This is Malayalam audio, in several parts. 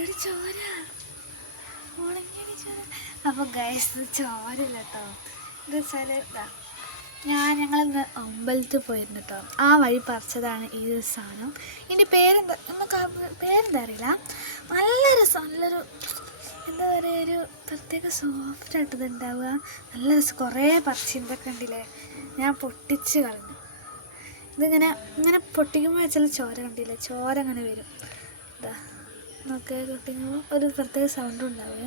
ഒരു ചോര ഉണങ്ങിയ ചോര. അപ്പോൾ ഗൈസ് ചോരല്ല കേട്ടോ. എന്താ വെച്ചാൽ ഞങ്ങളിന്ന് അമ്പലത്തിൽ പോയിരുന്നു കേട്ടോ. ആ വഴി പറിച്ചതാണ് ഈ ഒരു സാധനം. ഇതിൻ്റെ പേരെന്താ നമുക്ക് പേരെന്താ അറിയില്ല. നല്ല രസം, നല്ലൊരു എന്താ പറയുക, ഒരു പ്രത്യേക സോഫ്റ്റായിട്ടത് ഉണ്ടാവുക. നല്ല രസം. കുറേ പറിച്ചിന്തൊക്കെ ഉണ്ടില്ലേ, ഞാൻ പൊട്ടിച്ച് കളഞ്ഞു. ഇങ്ങനെ പൊട്ടിക്കുമ്പോൾ വെച്ചാൽ ചോര കണ്ടില്ലേ, ചോര അങ്ങനെ വരും. ഇതാ നോക്കെ, പൊട്ടിക്കുമ്പോൾ ഒരു പ്രത്യേക സൗണ്ടും ഉണ്ടാവുക.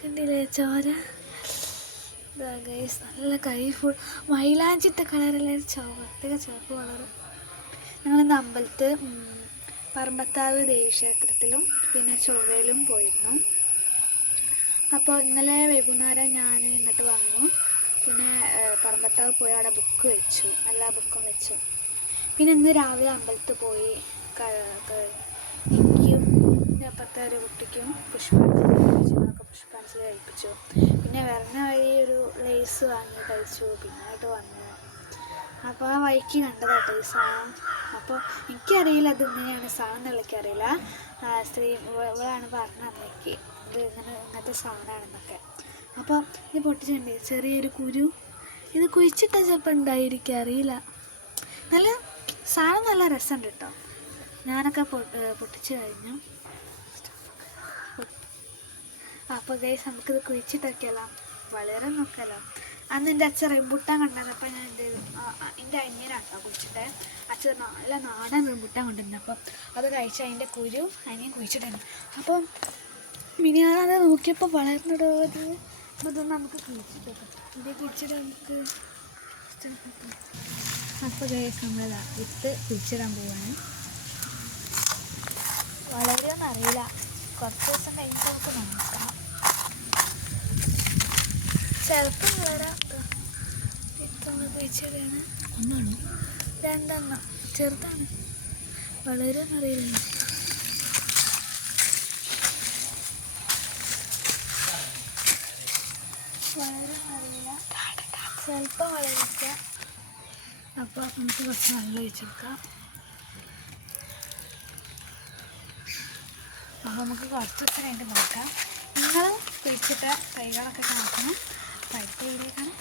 കണ്ടില്ലേ ചോര. ഇതാ ഗൈസ്, നല്ല കൈ ഫുൾ മൈലാഞ്ചിട്ട കളറല്ലേ, പ്രത്യേക ചുവപ്പ് കളറ്. ഞങ്ങളിന്ന് അമ്പലത്തിൽ പറമ്പത്താവ് ദേവീക്ഷേത്രത്തിലും പിന്നെ ചൊവ്വയിലും പോയിരുന്നു. അപ്പോൾ ഇന്നലെ വൈകുന്നേരം ഞാൻ ഇങ്ങോട്ട് വന്നു. പിന്നെ പറമ്പത്താവ് പോയി അവിടെ ബുക്ക് വെച്ചു, എല്ലാ ബുക്കും വെച്ചു. പിന്നെ ഇന്ന് രാവിലെ അമ്പലത്തിൽ പോയി. എനിക്കും അപ്പുറത്തെ ഒരു കുട്ടിക്കും പുഷ്പാഞ്ജലി കഴിപ്പിച്ചു. പിന്നെ വരുന്ന വഴി ഒരു ലേസ് വാങ്ങി കഴിച്ചു. പിന്നീട് വന്നു. അപ്പോൾ ആ വഴിക്ക് കണ്ടതാട്ടോ ഈ സാധനം. അപ്പോൾ എനിക്കറിയില്ല അത് ഇങ്ങനെയാണ് സാധനം എന്നുള്ളതൊക്കെ അറിയില്ല. ഇവളാണ് പറഞ്ഞത് അമ്മയ്ക്ക് ഇത് ഇങ്ങനത്തെ സാധനമാണെന്നൊക്കെ. അപ്പോൾ ഇത് പൊട്ടിച്ചിട്ടുണ്ട്, ചെറിയൊരു കുരു. ഇത് കുഴിച്ചിട്ടാൽ ചിലപ്പോൾ ഉണ്ടായിരിക്കും, അറിയില്ല. നല്ല സാധനം നല്ല രസമുണ്ട് കേട്ടോ. ഞാനൊക്കെ പൊട്ടിച്ച് കഴിഞ്ഞു. അപ്പോൾ ഗൈസ് നമുക്കിത് കുഴിച്ചിട്ടൊക്കെയല്ലോ, വളരെ നോക്കാമല്ലോ. അന്ന് എൻ്റെ അച്ഛൻ റംബൂട്ടാൻ കണ്ടപ്പോൾ ഞാൻ എന്ത് ചെയ്തു, എൻ്റെ അനിയനാട്ടോ കുഴിച്ചിട്ടേ. അച്ഛൻ നല്ല നാടൻ റംബൂട്ടാൻ കൊണ്ടുവരുന്നത്. അപ്പം അത് കഴിച്ച് അതിൻ്റെ കുരു അനിയൻ കുഴിച്ചിട്ടുണ്ട്. അപ്പം പിന്നെ ഞാനത് നോക്കിയപ്പോൾ വളർന്നിടോ അത്. അപ്പോൾ ഇതൊന്ന് നമുക്ക് കുഴിച്ചിട്ടൊക്കെ, ഇത് കുഴിച്ചിട്ട് നമുക്ക്. അപ്പോൾ ഗൈസ് നമ്മളതാ വിത്ത് കുഴിച്ചിടാൻ പോവാണ്. വളരെയൊന്നും അറിയില്ല, കുറച്ച് ദിവസം കഴിഞ്ഞിട്ട് നമുക്ക് നോക്കാം. ചിലപ്പം വരാം. വിത്തൊന്ന് കുഴിച്ചിടുകയാണ്. ഒന്നാണോ രണ്ടെണ്ണം, ചെറുതാണ്, വളരെയൊന്നും അറിയില്ല. വളരെ അറിയില്ല, ചിലപ്പോൾ വളരിക്കാം. അപ്പോൾ നമുക്ക് കുറച്ച് വെള്ളം ഒഴിച്ചെടുക്കാം. അപ്പോൾ നമുക്ക് കുറച്ച് ദിവസം കഴിഞ്ഞിട്ട് നോക്കാം. നിങ്ങൾ കുഴിച്ചിട്ട തൈകളൊക്കെ നോക്കണം. അപ്പോൾ അടുത്ത വീഡിയോ കാണാം.